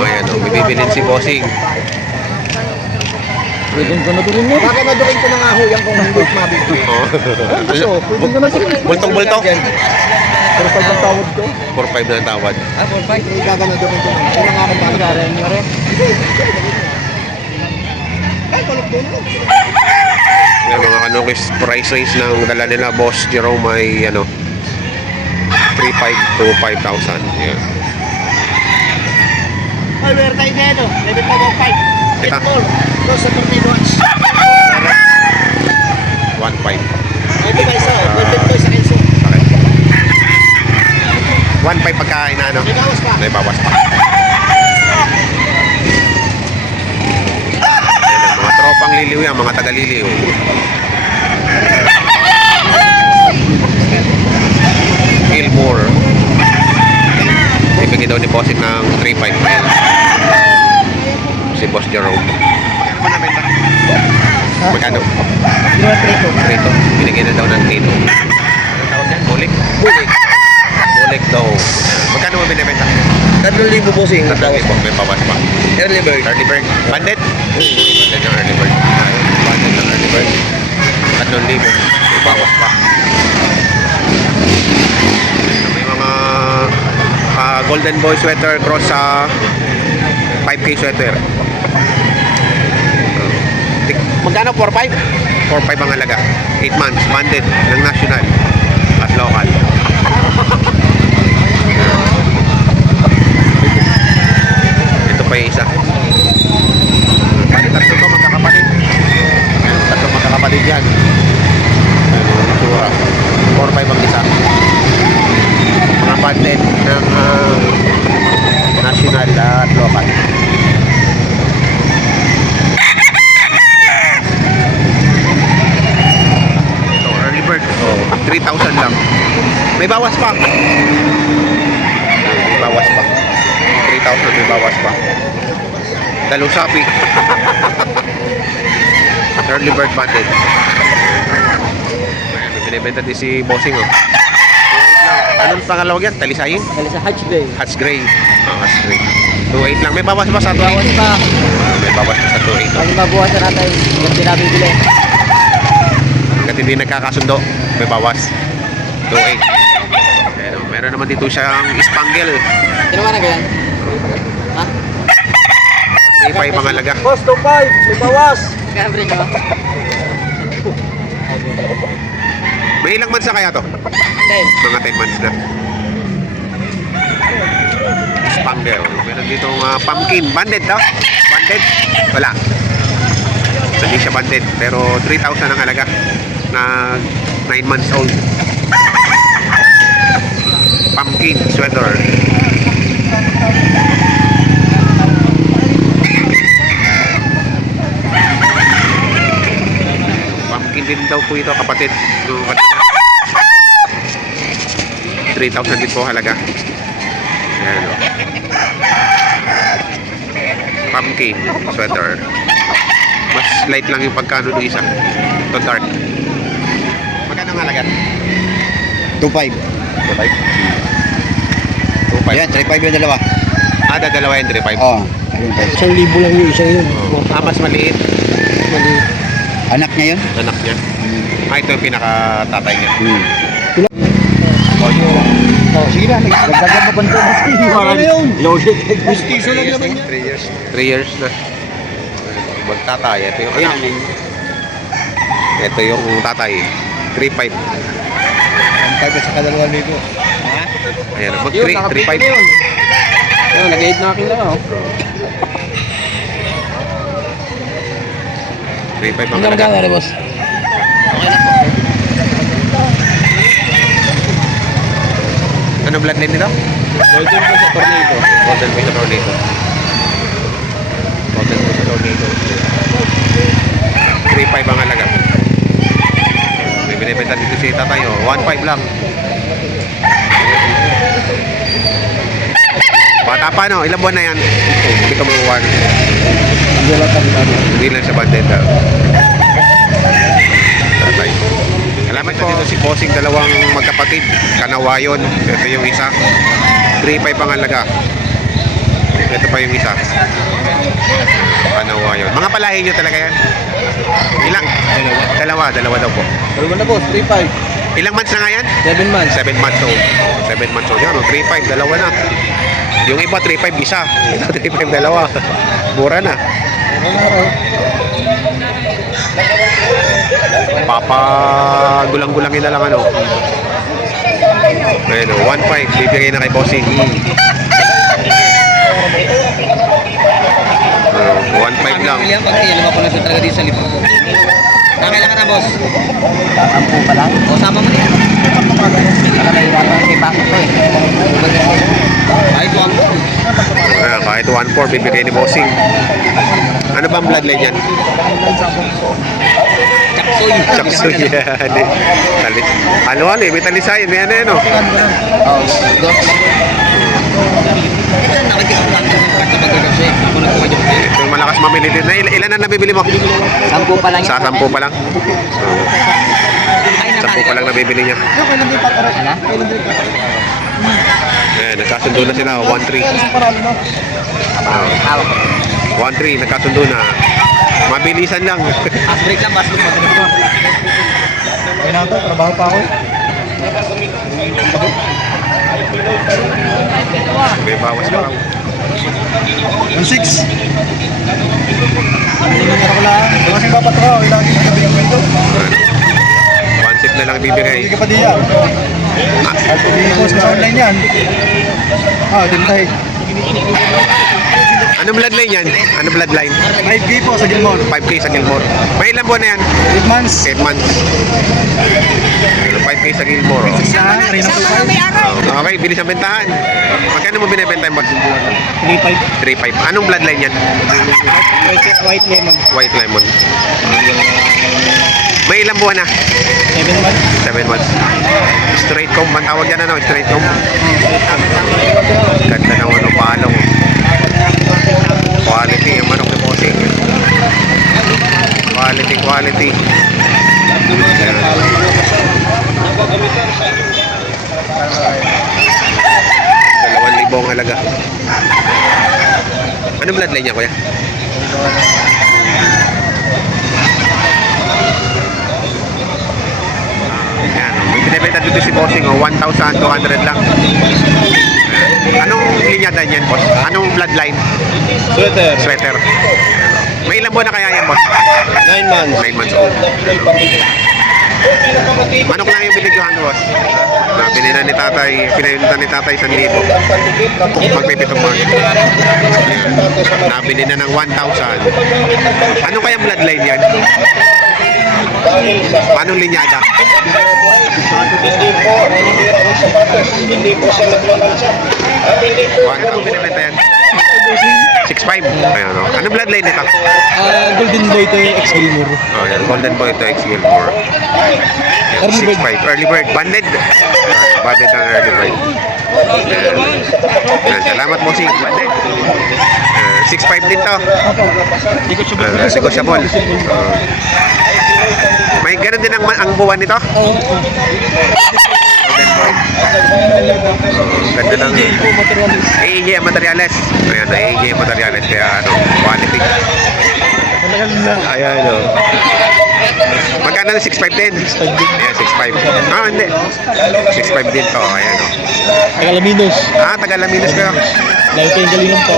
Ayan o, may bibilin si Bossing. Pwedeng ko na doon mo. Bakit nadukin ko na nga ho yan kung hindi mabibili? So, pwedeng ko na doon. Bultong-bultong. 4-5 ang tawad ko. 4-5 na ang tawad. Ah, 4-5? Hindi ka na dukin ko na. Kailan nga akong bakit? Kaya nyo rin. Ay, balok doon mo. Yung mga kanukis price range ng dala nila Boss Jerome ay ano 3,500 to 5,000. Yan. Ay, where tayo dito? Level 5. Ito. Ito sa Torpedoes. 1,500. Ay, di ba isa? Level 2 sa Kenzo. Okay. 1,500 pagkain na ano. May bawas pa. May bawas pa. Ayan, mga tropang liliw yan, mga taga-liliw. Gilmore. Ibigay daw ni Bossing ng 3,500. Si Boss Jerome. Magkano? Ginawa 3-2. Binigyan na daw ng 3. Ano tawag yan? Bulik? Bulik. Bulik daw. Magkano mo binibenta? 3,000 po sing. Tatawag po, may bawas pa. Early bird. Early bird. Bandit? Bandit ng early bird. Bandit ng early bird. 3,000. May bawas pa. May mga Golden Boy sweater cross sa 5K sweater. Magkano? 4,500? 4,500 ang halaga. 8 months. Bandit ng national at local. Ito pa yung isa. Bandit tatlo to magkakapatid. Tatlo magkakapatid yan. Ano yung itsura? 4,500 ang isa. Mga bandit ng national at local. Early bird. Oh, 3,000 lang. May bawas pa. May bawas pa. 3,000 may bawas pa. Dalawang sapi. Early bird bandit. May binibenta din si Bossing oh. Anong pangalawag yan? Talisayin? Kali sa Hatch Bay. Hatch Gray. Oh, Hatch Gray. 2,800 lang. May bawas pa sa 2,800. Bawas pa. May bawas pa sa 2,800. Pag mabuhasan natin, yung pinabibili. Hanggat hindi nagkakasundo, may bawas. 2,800. Pero meron naman dito siyang Spangle. Sino ba na ganyan? Ha? 3,500 ang halaga. Boss, 2,500. May bawas. Kabre nyo? May ilang months na kaya to? 10. Mga 10 months na. Spangle. Meron dito pumpkin. Banded daw? Banded? Wala. Hindi siya banded. Pero 3,000 ang halaga. Na 9 months old. Pumpkin sweater. Pumpkin din daw po ito kapatid. 3,000 din po halaga. Ayan o. Pumpkin sweater. Mas light lang yung pagkano ng isa. Ito dark. Magkano ang halaga? 2,500. 2,500. Yan, 3,500 yung dalawa. Dalawa yung 3,500. Oo. 1,000 lang yung isa yun. Mas maliit. Maliit. Anak niya yun? Anak niya. Ito yung pinaka-tatay niya. Oh, sige na. Nagdagan mo pa nito. Ano yun? Loaded. Gustiso lang naman yan. 3 years na. Magtatay. Ito yung anak. Ito yung tatay. 3,500. Ang 5 sa kadalawa nito. Ayan. Mag 3,500. Ayun, nag-8 na akin lang. 3,500 ang halaga. boss? Ano bloodline nito? Golden po sa tornado. Golden Boy sa Tornado. Golden Boy sa Tornado. 3,500 ang halaga. May binibenta dito si tatay. 1,500 lang. Bata pa no? Ilang buwan na yan? Hindi ka mabuwan. Hindi lang sa bandit. Tatay. Salamat po. Dito si Bossing, dalawang magkapatid. Kanawayon. Ito yung isa. 3,500 ang halaga. Ito pa yung isa. Panawa yun. Mga palahi nyo talaga yan? Ilang? Dalawa daw po. Dalawa na boss, 3.5. Ilang months na nga yan? 7 months. 7 months old. 7 months old yan. 3.5, dalawa na. Yung iba, 3.5 isa. Ito, 3.5 dalawa. Mura na. Papagulang-gulangin na lang ano. Ayun, 1.5. Bibigay na kay Bossing. 1.5 lang. Yan, pag iyan naman ko na talaga dito sa lipo. Kailangan na boss. Sampu pa lang. O, sama mo na yan. Baka nahirapan kay Pasok ko eh. Kahit one po. Kahit 1.4 bibigay ni Bossing. Ano ba ang bloodline yan? Chaksoy. Chaksoy yan. Ano may talisay. May ano yan o. Oh, go. Ito, nakikita ko ng karta pag siya. Ako nagkuha dyan. Ito yung malakas mamili din. Ilan na nabibili mo? Sampu pa lang Sa 10 pa lang. Ay, 10 pa lang nabibili niya. Ano? Ayan, nagkasundo na sila. 1.3. Hawak. 1.3, nagkasundo na. Mabilisan lang. Fast break lang, fast break. Masunod ko. Ayun na ito, trabaho pa ako. May bawas pa lang. 1.6. Hindi ko lang. Kasi bapat ko, lagi sa gabi ng window. 1.6 na lang bibigay. Hindi ka pa diya. Hindi ko sa online yan. Din tayo. Anong bloodline yan? Anong bloodline? 5K po sa Gilmore. 5K sa Gilmore. May ilang buwan na yan? 8 months. 8 months. 5K sa Gilmore. Sa rin ang po. Okay, bilis ang bentahan. Magkano mo binibenta yung boss? 3.5. 3.5. Anong bloodline yan? White lemon. White lemon. May ilang buwan na? 7 months. 7 months. Straight comb. Ang tawag yan ano? Straight comb. Ganda ng ano, palong. Quality yung manok ni Bossing. Quality. $2,000 ang halaga. Anong bloodline niya, kuya? Yan. Binibenta dito si Bossing, 1,200 lang. Anong linyada niyan, boss? Anong bloodline? Sweater. May ilang buwan na kaya yan, boss? 9 months. 9 months old. Manok lang yung binigyohan, boss. Pinila ni tatay, pinilita ni tatay 1,000. Magpipitong months. Nabili na ng 1,000. Ano kaya bloodline yan? Anong linyada? Hindi po siya naglalansa. Hindi po. Anong binibenta yan? 6.5. Ayan, no? Anong bloodline nito? Golden Boy to yung ex-Gilmore. Oh, yan. Golden Boy to X-Gilmore. 6.5. Early bird. Banded. Banded ang early bird. Yan. Salamat, Bossing. Banded. 6.5 din to. Negotiable. May ganun din ang buwan nito? Golden Boy. Ganda ng AEJ Materiales. Ayan, AEJ Materiales. Kaya ano, quality. Ayan, ano. Magkano na 6.5 din? Ayan, 6.5. Ah, hindi. 6.5 din to. Ayan, o. Tagalaminos. Tagalaminos kayo. Lagi kayong galingan po.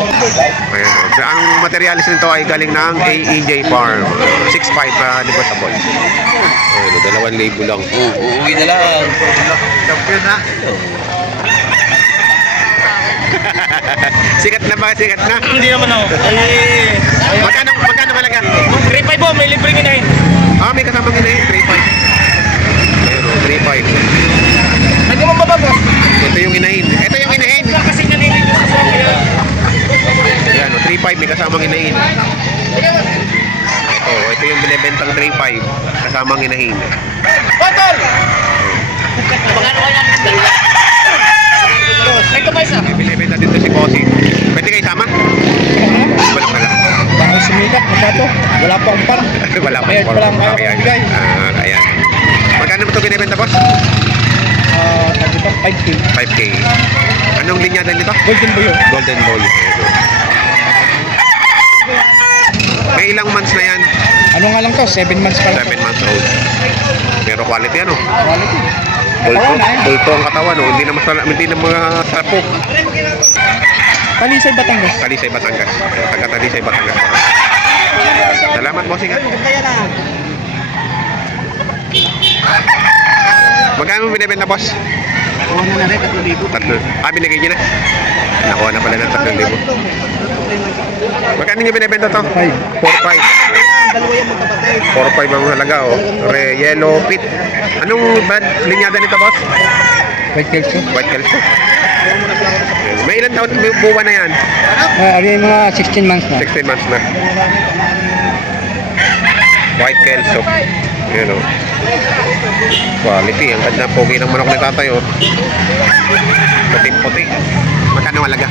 Ayan, o. Ang materialis nito ay galing ng AEJ Farm. 6.5 negotiable. Ayan, 2,000 lang. Uuwi na lang. Champion na. Sikat na ba? Sikat na? Hindi naman ako. Magkano malaga? 3.5 po, may libreng inahin. May kasamang inahin. 3.5. Ayan, o. 3.5. Hindi mo bababa. Ito yung inahin. Ito yung inahin. Kasi naninig yung sa kaya. Ayan, o, 3.5 may kasamang inahin. Ito yung binibentang 3.5 kasamang inahin. Botol! Magkano kaya? Ito pa isa. Binibenta dito si Bossing. Pwede kayo sama? Wala pala. Baka sumikap, magkato. Wala pa akong para. Wala pa. Ayan, wala akong Ayan. bigay. Ayan. Magkano ba ito binibenta, boss? 5K. 5K. Anong linya din dito? Golden Boy yun. Golden Boy. May ilang months na yan? Ano nga lang to? 7 months pa lang. 7 months old. Pero quality ano? Quality. Bulto, Katawan na yan. bulto ang katawan, no? Hindi na mga sapo. Talisay Batangas. Talisay, Batangas. Taga Talisay, Batangas. Salamat, bossing. Magkano mo binibenta, boss? Kuha na rin, 3,000. Tatlo. Binigay niyo na. Nakuha na pala ng 3,000. Magkano niyo binibenta to? 4,500. 4,500 ang halaga, oh. Yellow pit. Anong brand linyada nito, boss? White Kelso. White Kelso. May ilan taon buwan na yan? Ano yung mga 16 months na. 16 months na. White Kelso. Yun, oh. Quality. Ang ganda pogi ng manok ni tatay, oh. Puting-puti. Magkano ang halaga?